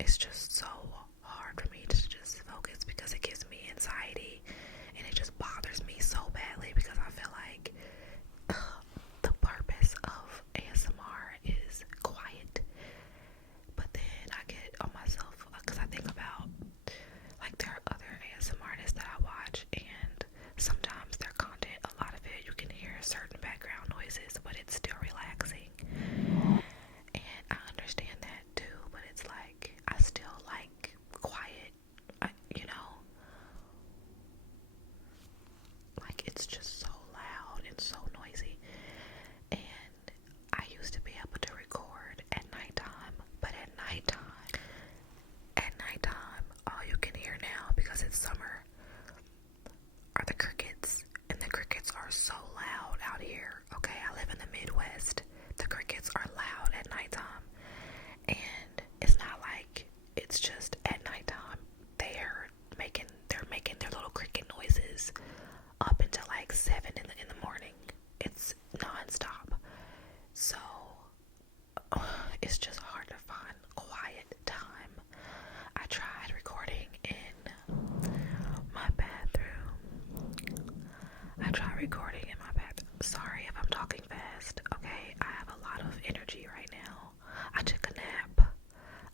it's just so hard for me to just focus because it gives me anxiety and it just bothers me so badly because I feel like the purpose of ASMR is quiet. But then I get on myself because I think about like there are other ASMR artists that I watch, and sometimes their content, a lot of it, you can hear certain background noises, but it's still relaxing. And I understand that too, but it's like I still like quiet, you know, like it's just so loud and so noisy. And I used to be able to record at nighttime, but at nighttime, all you can hear now, because it's summer, are the crickets. And the crickets are so loud out here. Okay, I live in the Midwest. The crickets are loud at nighttime. And it's not like it's just at nighttime. They're making their little cricket noises up until like 7 in the morning. It's nonstop. So it's just hard to find quiet time. I tried recording in my bathroom. Sorry if I'm talking fast, okay? I have a lot of energy right now. I took a nap.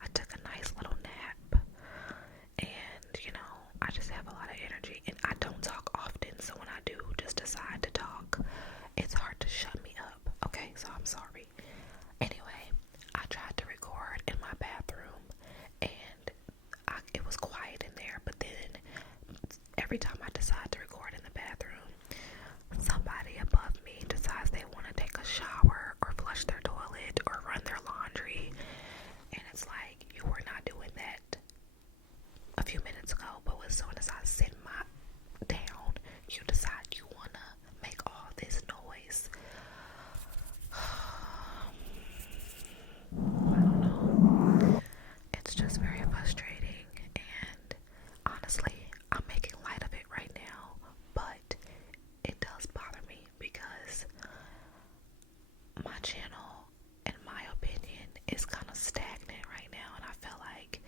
I took a nice little nap. And, you know, I just have a lot of energy. And I don't talk often, so when I do just decide to talk, it's hard to shut me up, okay? So I'm sorry. Anyway, I tried to record in my bathroom, and it was quiet in there, but then every time I decide to record in the bathroom, somebody above me decides they want to take a shower or flush their toilet or run their laundry, and it's like, you were not doing that a few minutes ago, but as soon as I sit down, you decide you want to make all this noise. I don't know. It's just very frustrating, and honestly, I'm making light of it right now, but it does bother me because my channel, in my opinion, is kind of stagnant right now, and I feel like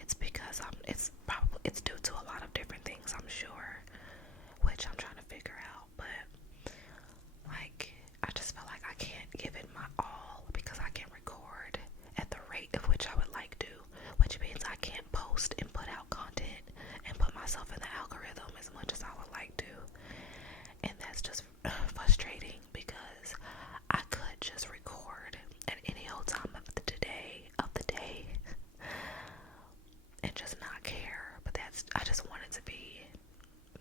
it's because it's due to a lot of different things, I'm sure, which I'm trying to figure out, but like, I just feel like I can't give it my all because I can't record at the rate of which I would like to, which means I can't post and put out content and put myself in the algorithm as much as I would like to. And that's just frustrating because I could just record at any old time of the day and just not care, but I just want it to be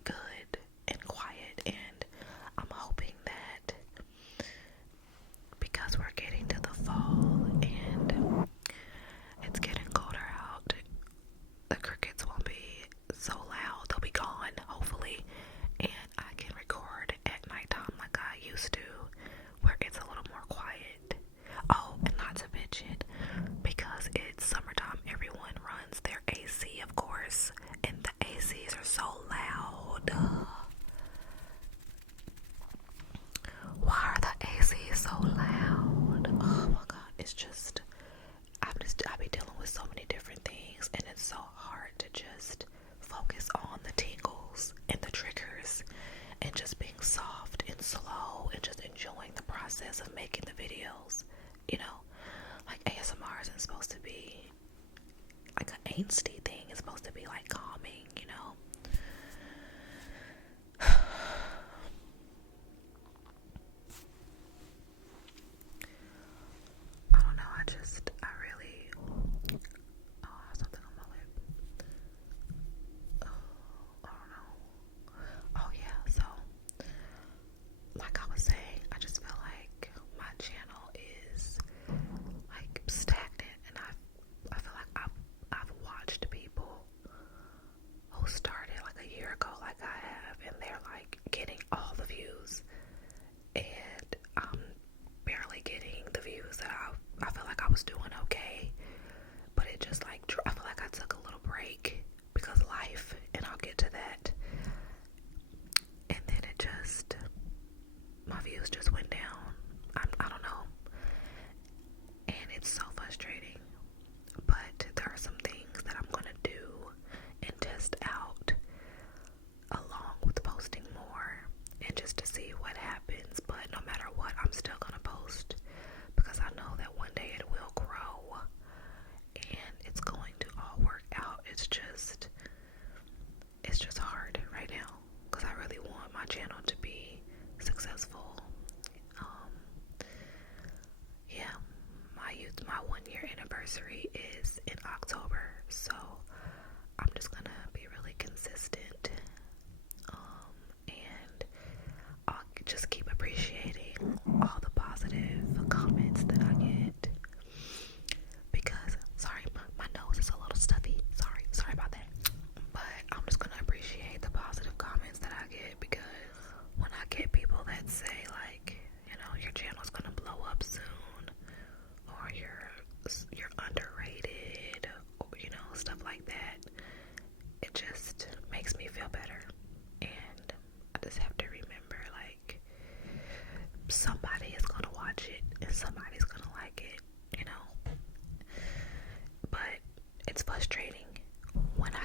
good and quiet, and I'm hoping that because we're getting to the fall and it's getting colder out, the crickets won't be so loud. They'll be gone, hopefully, and I can record at nighttime like I used to, where it's a little more quiet. Oh, and not to mention, because it's summertime, everyone runs their AC, of course, and the ACs are so loud. Why are the ACs so loud? Oh my god, it's just, I be dealing with so many different things, and it's so hard to just focus on the tingles and the triggers and just being soft and slow and just enjoying the process of making the videos. You know, like ASMR isn't supposed to be like an angsty thing. It's supposed to be like calming, you know. I don't know, I really, oh, I have something on my lip. Oh, I don't know. Oh yeah, so, like I was saying, I just feel like my channel is like stagnant, and I feel like I've watched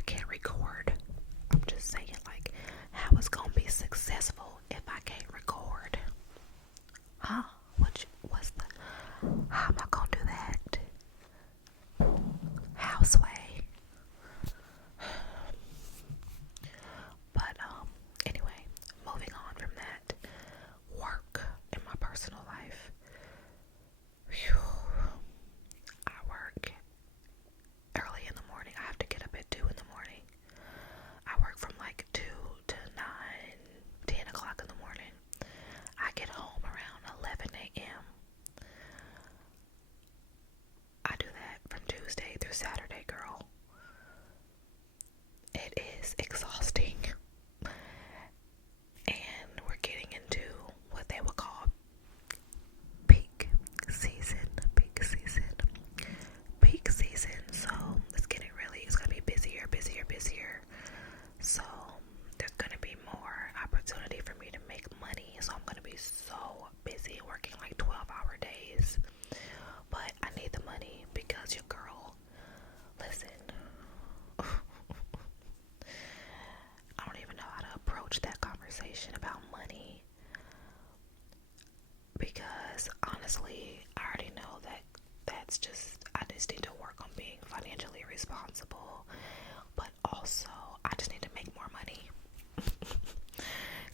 can't record. I'm just saying, like, how it's gonna be successful if I can't record? Huh? How am I gonna do that? Houseway. But, anyway, moving on from that, work in my personal life. Whew. I work early in the morning. I have to get up at 2 in the morning. I work from like 2 to 9, 10 o'clock in the morning. I get home around 11 a.m. I do that from Tuesday through Saturday, girl. It is exhausting. And we're getting into what they would call peak season. So it's gonna be busier. So there's gonna be more opportunity for me to make money. So I'm gonna be so busy working like 12-hour days. But I need the money because your girl, listen, I don't even know how to approach that conversation about money, because honestly, I already know that I just need to work on being financially responsible, but also I just need to make more money.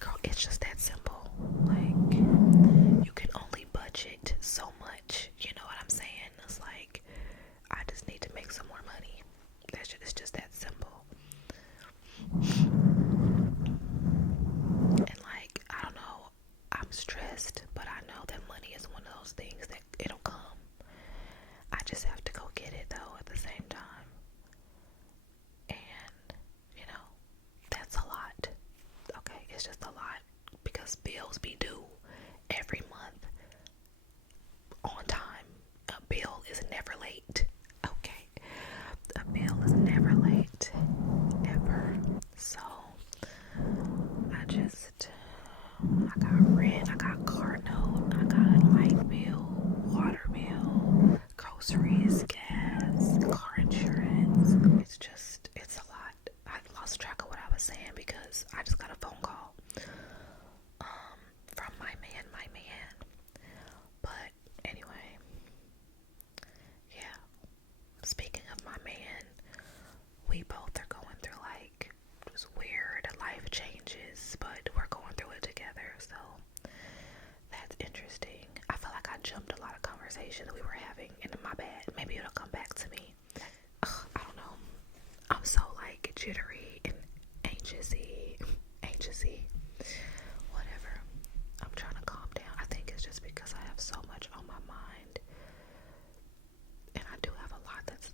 Girl, it's just that simple. Like, you can only budget so much, you know what I'm saying? It's like, I just need to make some more money. It's just that simple. And like, I don't know, I'm stressed, but I know that money is one of those things that it'll come. I just have to go get it though at the same time. And, you know, that's a lot. Okay, it's just a lot because bills be due every month on time. A bill is never late. Okay, a bill is never late, ever. So I got rent, I got car note, I got light bill, water bill, groceries, gas, car insurance. It's a lot. I've lost track of what I was saying because I just got a phone call from my man. But anyway, yeah, speaking of my man, we both are going through like just weird life changes, but we're going through it together, so that's interesting. I feel like I jumped a lot of conversations we were having, and my bad. Maybe it'll come back to me. I don't know. I'm so like jittery and anxiousy, whatever. I'm trying to calm down. I think it's just because I have so much on my mind, and I do have a lot that's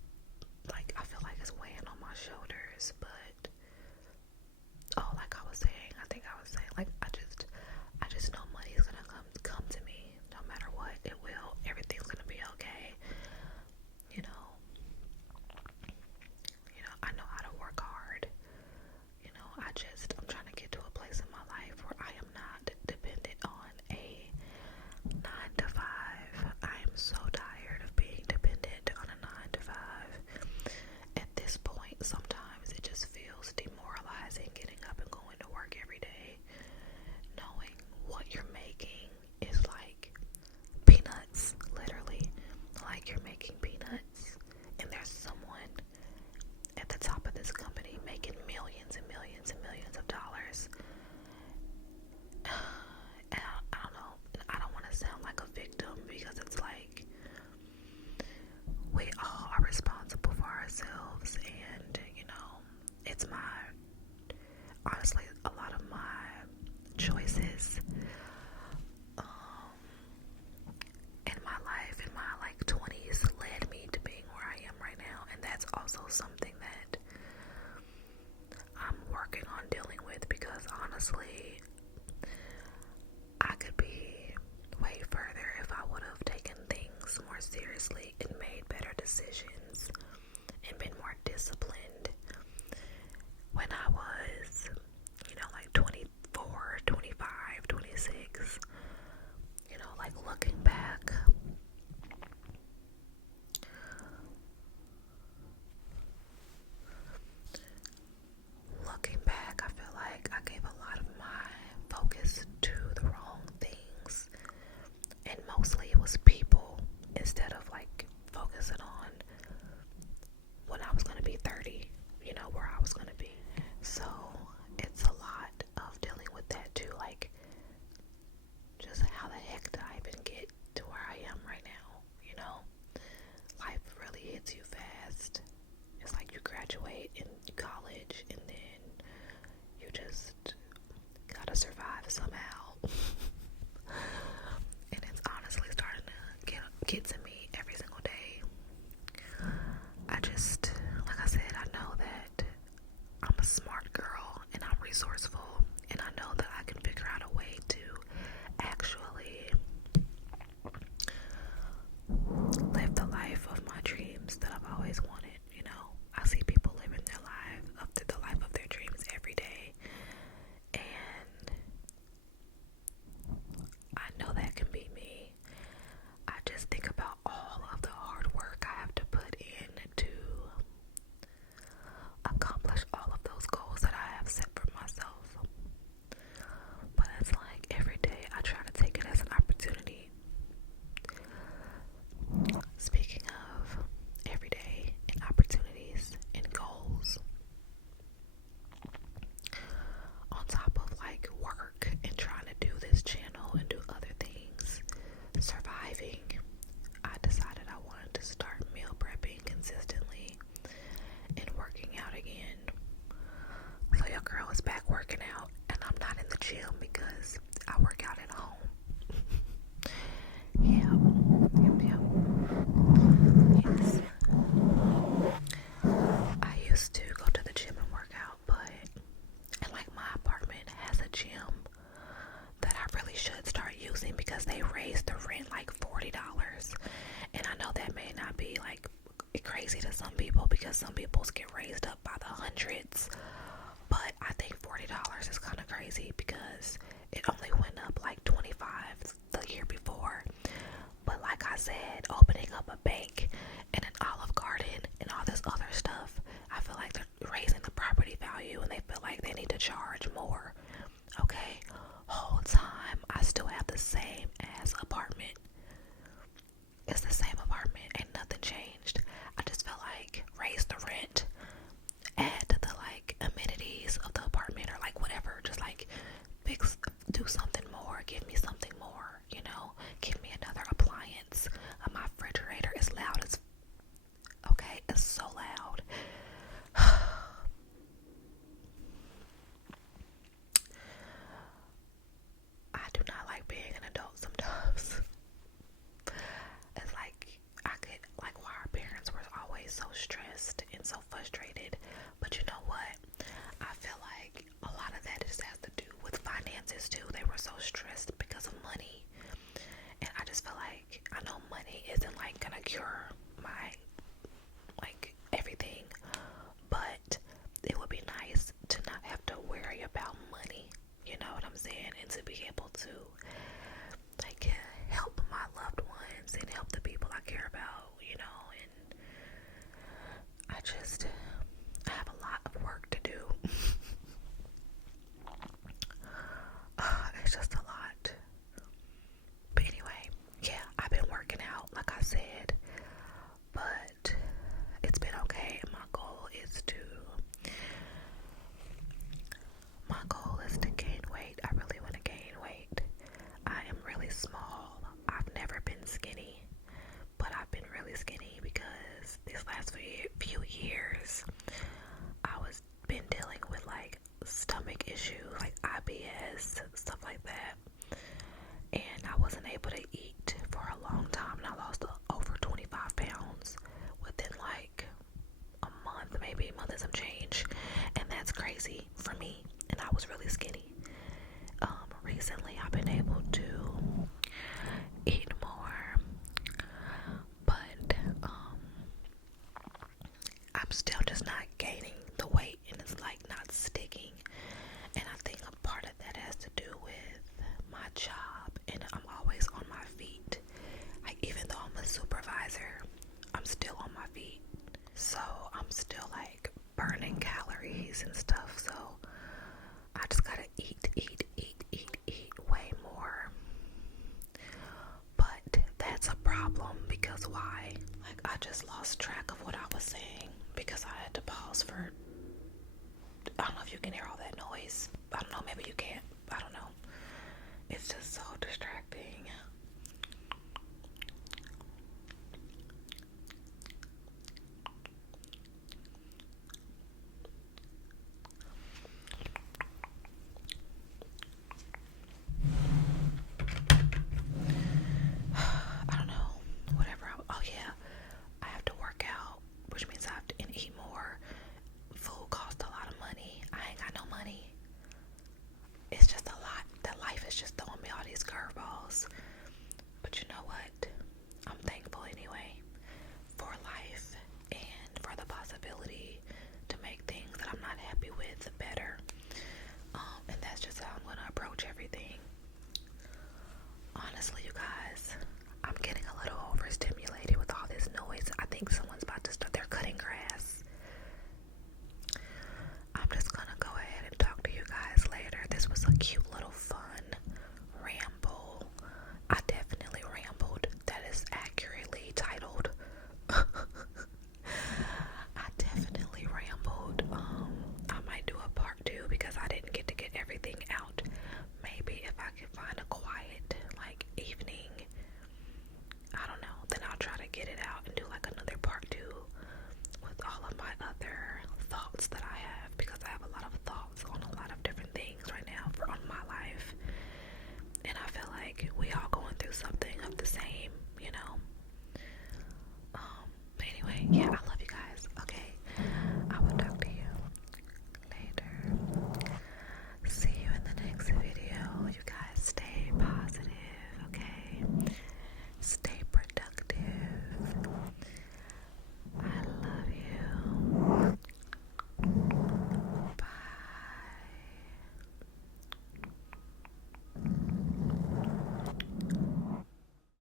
like, I feel like it's weighing on my shoulders. But like I was saying, like, I just know money is gonna come to me no matter what. It will. Everything's gonna be okay. You know, I know how to work hard. I'm trying to get to a place in my life where I am not dependent on a 9 to 5. I am so tired of being dependent on a 9 to 5. At this point, sometimes it just feels demoralizing getting up and going to work every day, knowing what you're making is like peanuts, literally. Like, you're making peanuts, and there's someone at the top of this company making millions and millions and millions of dollars. And I don't know, I don't want to sound like a victim, because it's like, we all are responsible for ourselves, and it's honestly, a lot of my choices in my life, in my like 20s, led me to being where I am right now. And that's also something that I'm working on dealing with, because honestly, I could be way further if I would have taken things more seriously and made better decisions and been more disciplined when I was, like 24, 25, 26. Like, looking back, used to go to the gym and work out, but and like my apartment has a gym that I really should start using because they raised the rent like $40. And I know that may not be like crazy to some people because some people's get raised up by the hundreds, but I think $40 is kind of crazy because it only went up like 25 the year before. But like I said, opening up a bank and an Olive Garden and all this other stuff, I feel like they're raising the property value and they feel like they need to charge more. Okay, whole time I still have the same ass apartment. It's the same apartment, ain't nothing changed. I just feel like raise the rent, add to the like amenities of the apartment or like whatever, just like do something more, give me something more, you know, give me another appliance. My refrigerator is loud as, okay, it's so loud. I do not like being an adult sometimes. It's like I could like why our parents were always so stressed and so frustrated. But you know what? I feel like a lot of that just has to do with finances too. They were so stressed because of money. And I just feel like I know money isn't like gonna cure my like everything, but it would be nice to not have to worry about money. You know what I'm saying? And to be able to like help my loved ones and help the people I care about, you know, and I have a lot of work to do. It's just a lot. But anyway, yeah, I've been working out, like I said, but it's been okay. My goal is to gain weight. I really want to gain weight. I am really small. I've never been skinny, but I've been really skinny because these last few years I was been dealing with like stomach issues, like IBS, stuff like that. And I wasn't able to eat for a long time, and I lost over 25 pounds within like a month, maybe a month and some change. And that's crazy for me. And I was really skinny. Recently I've been able to eat more, but I'm still just not gaining the weight, and it's like not sticking. And I think a part of that has to do with my job, and I'm always on my feet. Like even though I'm a supervisor, I'm still on my feet. So I'm still like burning calories and stuff. So I just gotta eat way more. But that's a problem because why? Like I just lost track of what I was saying because I had to pause for, I don't know if you can hear all that noise. I don't know, maybe you can't. I don't know. It's just so distracting. I don't know. Whatever. Oh yeah, I have to work out, which means I have to eat more. Food costs a lot of money. I ain't got no money. It's just a lot. That life is just throwing me all these curveballs.